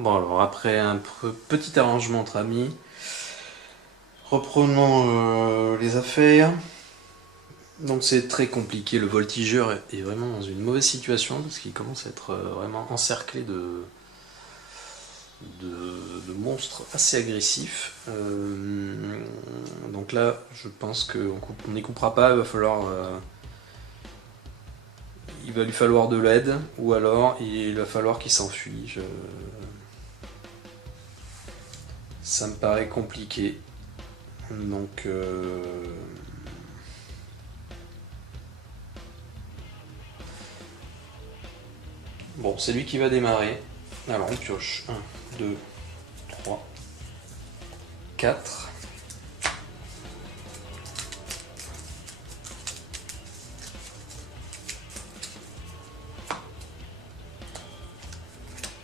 Bon alors après un petit arrangement entre amis, reprenons les affaires. Donc c'est très compliqué, le voltigeur est vraiment dans une mauvaise situation parce qu'il commence à être vraiment encerclé de monstres assez agressifs. Donc là je pense qu'on n'y coupera pas, il va lui falloir de l'aide ou alors il va falloir qu'il s'enfuit. Ça me paraît compliqué. Donc bon, c'est lui qui va démarrer. Alors on pioche 1, 2, 3, 4.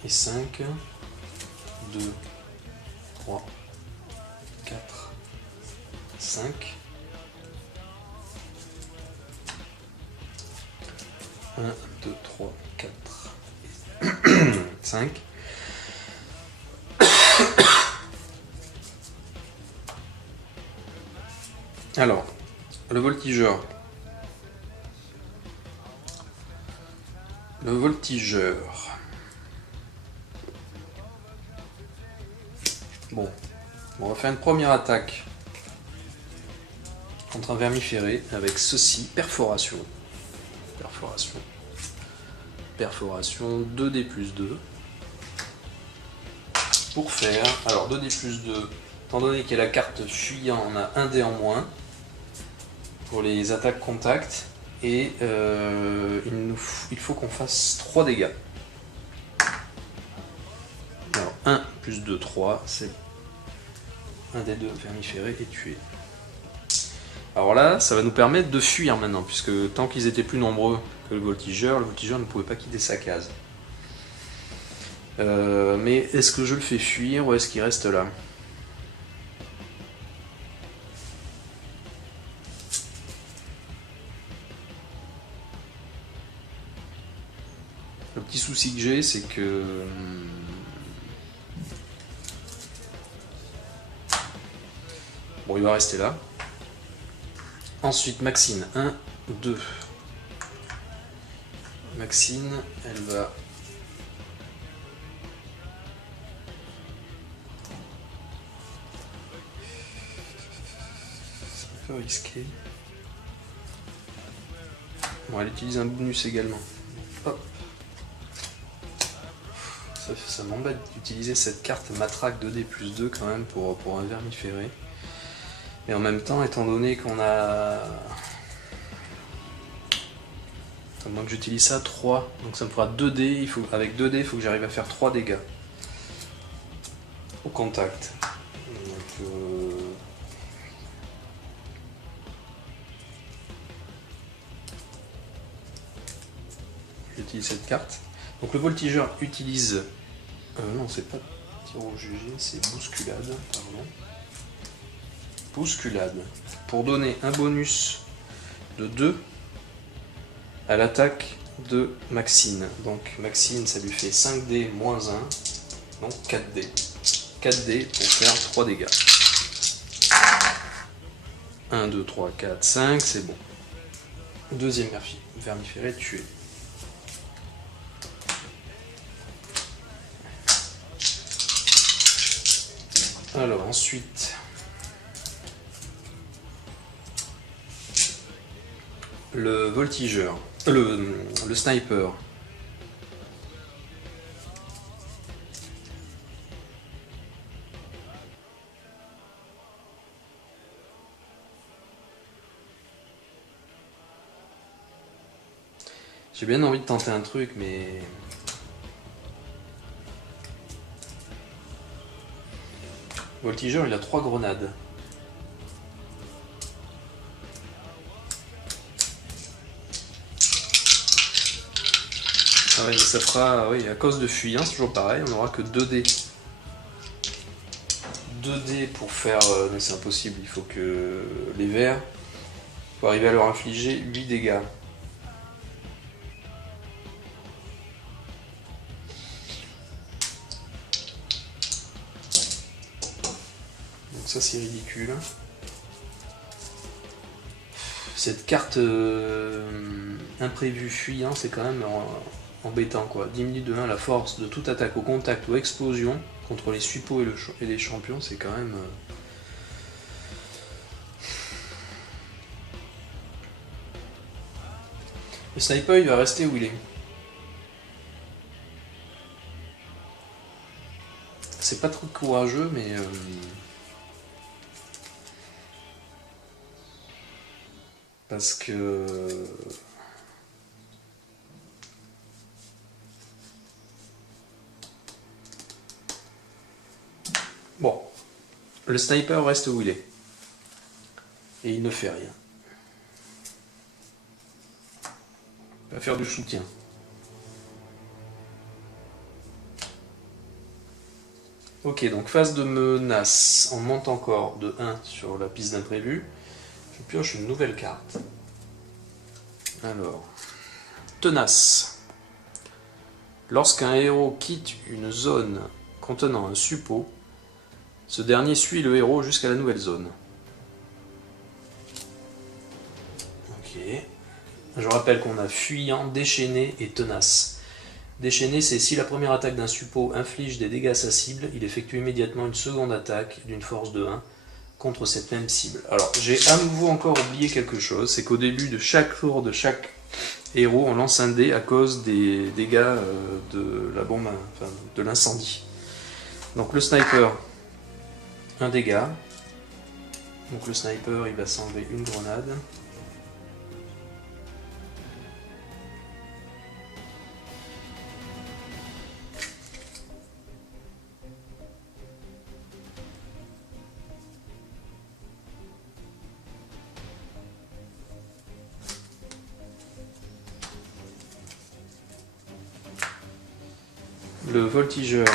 Et 5, 2, 3, 4, 5. 1, 2, 3, 4, 5. Alors, le voltigeur. Le voltigeur. Bon, on va faire une première attaque contre un vermiféré avec ceci, perforation. Perforation. Perforation 2D plus 2. Pour faire, alors 2D plus 2, étant donné qu'il y a la carte fuyant, on a 1 dé en moins pour les attaques contact et il faut qu'on fasse 3 dégâts. Alors 1 plus 2, 3, c'est 1 des 2 vermiférés est tué. Alors là, ça va nous permettre de fuir maintenant, puisque tant qu'ils étaient plus nombreux que le voltigeur ne pouvait pas quitter sa case. Mais est-ce que je le fais fuir ou est-ce qu'il reste là? Le petit souci que j'ai, c'est que... Bon, il va rester là. Ensuite, Maxine, 1, 2. Maxine, elle va... C'est un peu risqué. Bon, elle utilise un bonus également. Hop. Ça m'embête d'utiliser cette carte matraque 2D plus 2 quand même pour un vermiféré. Mais en même temps, étant donné qu'on a... À moins que j'utilise ça, 3. Donc ça me fera 2D. Avec 2D, il faut que j'arrive à faire 3 dégâts. Au contact. Donc, j'utilise cette carte. Donc le voltigeur utilise... non, c'est pas tir au jugé, c'est bousculade, pardon. Bousculade. Pour donner un bonus de 2 à l'attaque de Maxine. Donc Maxine, ça lui fait 5D moins 1, donc 4D. 4D pour faire 3 dégâts. 1, 2, 3, 4, 5, c'est bon. Deuxième vermiféré tué. Alors ensuite... Le voltigeur, le sniper. J'ai bien envie de tenter un truc, mais... Voltigeur, il a 3 grenades. Ah oui, mais ça fera... Oui, à cause de fuyant, c'est toujours pareil, on n'aura que 2D. 2D pour faire... mais c'est impossible, il faut que les verts... Faut arriver à leur infliger 8 dégâts. Donc ça c'est ridicule. Cette carte imprévue fuyant, c'est quand même embêtant quoi. 10 minutes de 1, la force de toute attaque au contact ou explosion contre les suppôts et les champions, c'est quand même... Le sniper il va rester où il est. C'est pas trop courageux mais... Parce que... Bon. Le sniper reste où il est. Et il ne fait rien. Il va faire du soutien. Ok, donc phase de menace. On monte encore de 1 sur la piste d'imprévu. Je pioche une nouvelle carte. Alors, tenace. Lorsqu'un héros quitte une zone contenant un suppôt, ce dernier suit le héros jusqu'à la nouvelle zone. Ok. Je rappelle qu'on a fuyant, déchaîné et tenace. Déchaîné, c'est si la première attaque d'un suppôt inflige des dégâts à sa cible, il effectue immédiatement une seconde attaque d'une force de 1 contre cette même cible. Alors, j'ai à nouveau encore oublié quelque chose, c'est qu'au début de chaque tour de chaque héros, on lance un dé à cause des dégâts de la bombe, enfin, de l'incendie. Donc le sniper, un dégât. Donc le sniper, il va s'enlever une grenade. Le voltigeur,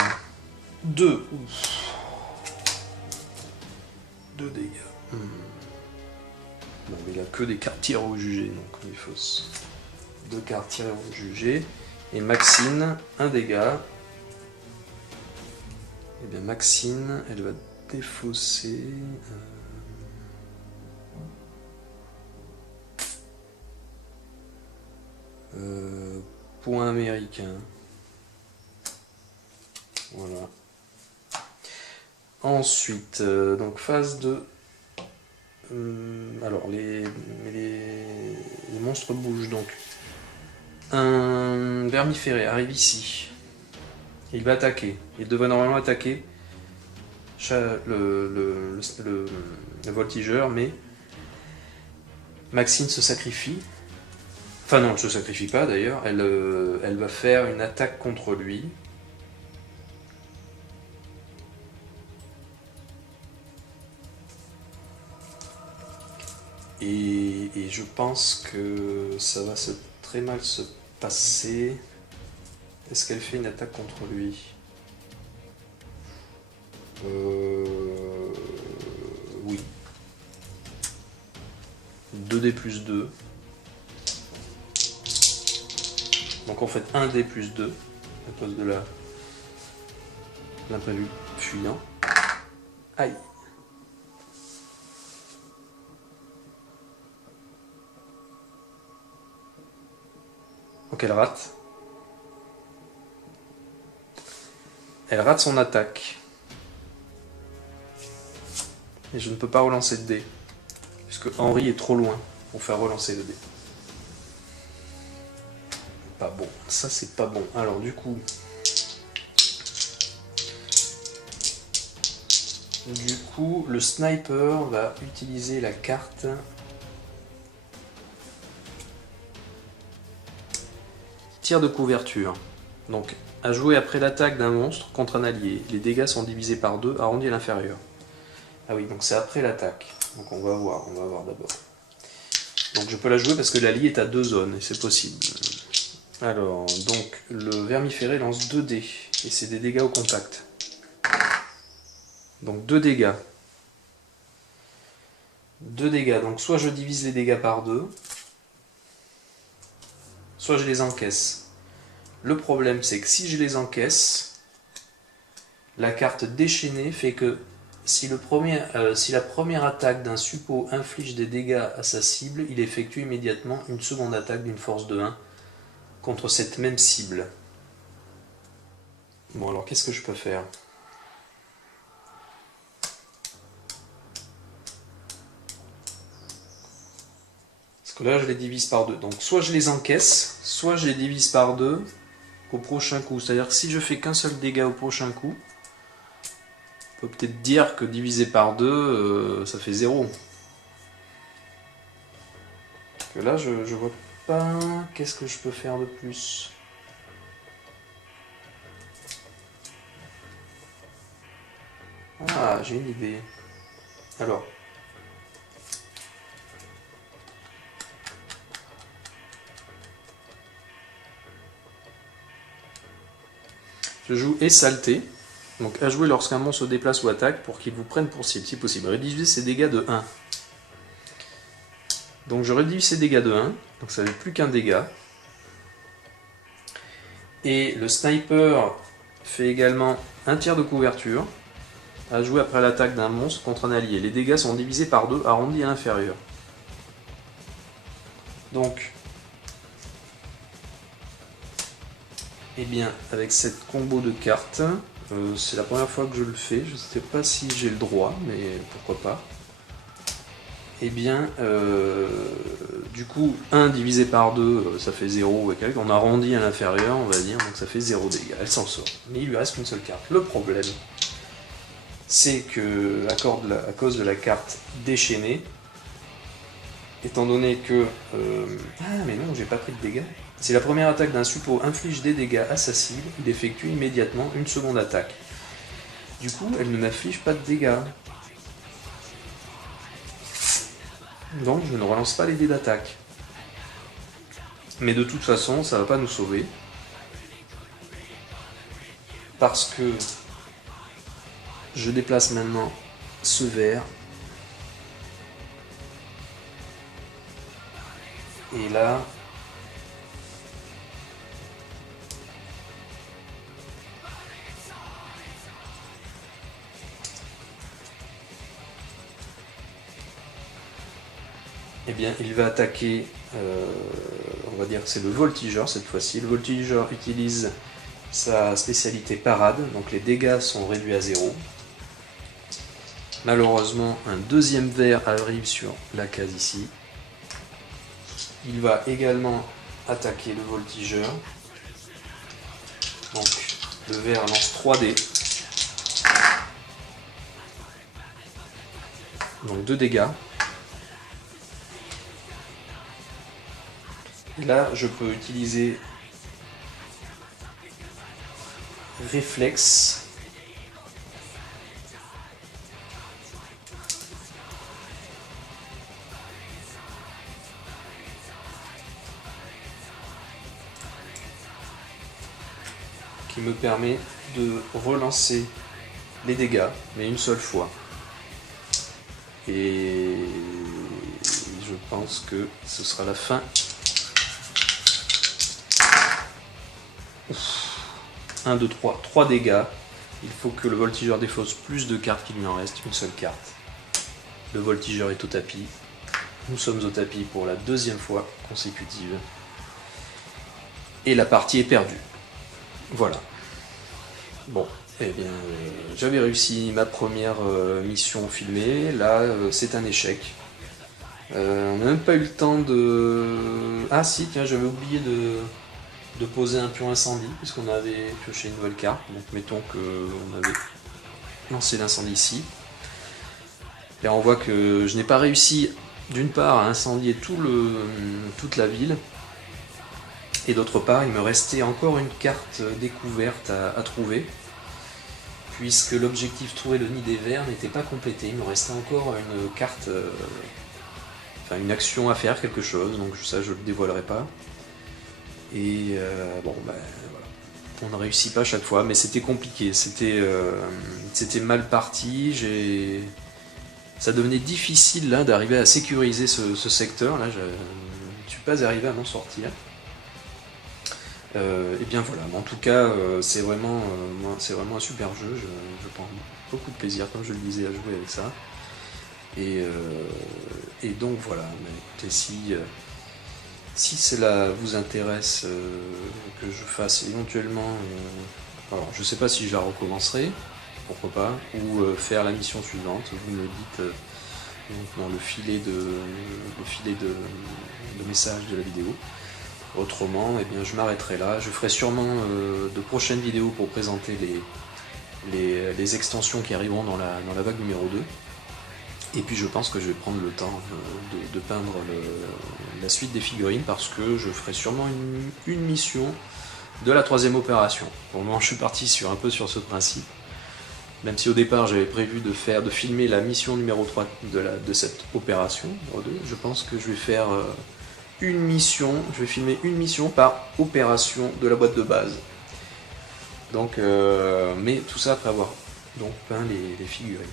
2. 2 dégâts. Bon, il a que des cartes tirées au jugé, donc il faut 2 cartes tirées au jugé. Et Maxine, 1 dégât. Et bien Maxine, elle va défausser. Point américain. Voilà. Ensuite, donc phase de... alors, les monstres bougent donc. Un vermiféré arrive ici. Il va attaquer. Il devrait normalement attaquer le voltigeur, mais Maxine se sacrifie. Enfin non, elle ne se sacrifie pas d'ailleurs. Elle va faire une attaque contre lui. Et je pense que ça va très mal se passer. Est-ce qu'elle fait une attaque contre lui? Oui. 2D plus 2. Donc en fait 1D plus 2 à cause de l'imprévu fuyant. Aïe. Donc elle rate. Elle rate son attaque. Et je ne peux pas relancer de dé. Puisque Henri est trop loin pour faire relancer le dé. Pas bon. Ça c'est pas bon. Alors du coup... le sniper va utiliser la carte... Tir de couverture. Donc, à jouer après l'attaque d'un monstre contre un allié. Les dégâts sont divisés par 2, arrondis à l'inférieur. Ah oui, donc c'est après l'attaque. Donc on va voir d'abord. Donc je peux la jouer parce que l'allié est à 2 zones, et c'est possible. Alors, donc, le vermiféré lance 2 dés, et c'est des dégâts au contact. Donc 2 dégâts. 2 dégâts, donc soit je divise les dégâts par 2, soit je les encaisse. Le problème, c'est que si je les encaisse, la carte déchaînée fait que si la première attaque d'un suppôt inflige des dégâts à sa cible, il effectue immédiatement une seconde attaque d'une force de 1 contre cette même cible. Bon, alors qu'est-ce que je peux faire? Parce que là, je les divise par 2. Donc, soit je les encaisse, soit je les divise par 2 au prochain coup. C'est-à-dire que si je fais qu'un seul dégât au prochain coup, on peut peut-être dire que divisé par 2, ça fait 0. Que là, je vois pas... Qu'est-ce que je peux faire de plus? Ah, j'ai une idée. Alors... Je joue et saleté. Donc à jouer lorsqu'un monstre se déplace ou attaque pour qu'il vous prenne pour cible, si possible. Réduisez ses dégâts de 1. Donc je réduis ses dégâts de 1. Donc ça n'est plus qu'un dégât. Et le sniper fait également un tir de couverture à jouer après l'attaque d'un monstre contre un allié. Les dégâts sont divisés par 2, arrondis à l'inférieur. Donc, eh bien, avec cette combo de cartes, c'est la première fois que je le fais. Je ne sais pas si j'ai le droit, mais pourquoi pas. Eh bien, du coup, 1 divisé par 2, ça fait 0 et quelques. On arrondit à l'inférieur, on va dire, donc ça fait 0 dégâts. Elle s'en sort. Mais il lui reste qu'une seule carte. Le problème, c'est que, à cause de la carte déchaînée, étant donné que... Ah, mais non, j'ai pas pris de dégâts. Si la première attaque d'un suppôt inflige des dégâts à sa cible, il effectue immédiatement une seconde attaque. Du coup, elle ne m'inflige pas de dégâts. Donc, je ne relance pas les dés d'attaque. Mais de toute façon, ça ne va pas nous sauver. Parce que je déplace maintenant ce vert. Et là... Eh bien, il va attaquer, on va dire que c'est le voltigeur cette fois-ci. Le voltigeur utilise sa spécialité parade, donc les dégâts sont réduits à 0. Malheureusement, un deuxième vert arrive sur la case ici. Il va également attaquer le voltigeur. Donc, le vert lance 3 dés. Donc 2 dégâts. Et là, je peux utiliser réflexe. Qui me permet de relancer les dégâts, mais une seule fois. Et je pense que ce sera la fin. 1, 2, 3. 3 dégâts. Il faut que le voltigeur défausse plus de cartes qu'il lui en reste. Une seule carte. Le voltigeur est au tapis. Nous sommes au tapis pour la deuxième fois consécutive. Et la partie est perdue. Voilà. Bon, eh bien, j'avais réussi ma première mission filmée. Là, c'est un échec. On n'a même pas eu le temps de... Ah si, tiens, j'avais oublié de poser un pion incendie, puisqu'on avait pioché une nouvelle carte. Donc mettons qu'on avait lancé l'incendie ici. Là on voit que je n'ai pas réussi d'une part à incendier toute la ville, et d'autre part il me restait encore une carte découverte à trouver, puisque l'objectif trouver le nid des vers n'était pas complété. Il me restait encore une carte, enfin une action à faire, quelque chose, donc ça je ne le dévoilerai pas. Et bon, ben voilà. On ne réussit pas à chaque fois, mais c'était compliqué, c'était mal parti. Ça devenait difficile là d'arriver à sécuriser ce secteur. Là, je ne suis pas arrivé à m'en sortir. Et bien voilà, en tout cas, c'est vraiment un super jeu, je pense. beaucoup de plaisir, comme je le disais, à jouer avec ça. Et donc voilà, mais écoutez, si cela vous intéresse que je fasse éventuellement, alors je sais pas si je la recommencerai, pourquoi pas, ou faire la mission suivante, vous me dites dans le filet de messages de la vidéo. Autrement, eh bien, je m'arrêterai là. Je ferai sûrement de prochaines vidéos pour présenter les extensions qui arriveront dans la vague numéro 2. Et puis je pense que je vais prendre le temps de peindre la suite des figurines parce que je ferai sûrement une mission de la 3e opération. Pour le moment, je suis parti un peu sur ce principe. Même si au départ j'avais prévu de filmer la mission numéro 3 de cette opération numéro 2, je pense que je vais faire je vais filmer une mission par opération de la boîte de base. Donc, mais tout ça après avoir donc peint les figurines.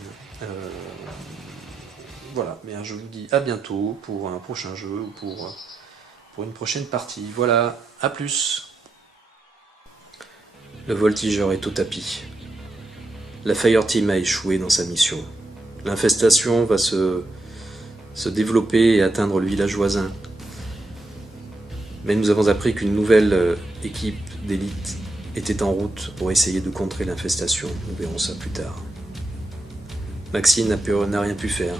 Voilà, mais je vous dis à bientôt pour un prochain jeu ou pour une prochaine partie. Voilà, à plus. Le voltigeur est au tapis. La Fireteam a échoué dans sa mission. L'infestation va se développer et atteindre le village voisin. Mais nous avons appris qu'une nouvelle équipe d'élite était en route pour essayer de contrer l'infestation. Nous verrons ça plus tard. Maxine n'a rien pu faire,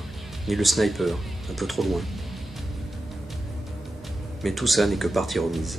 ni le sniper, un peu trop loin. Mais tout ça n'est que partie remise.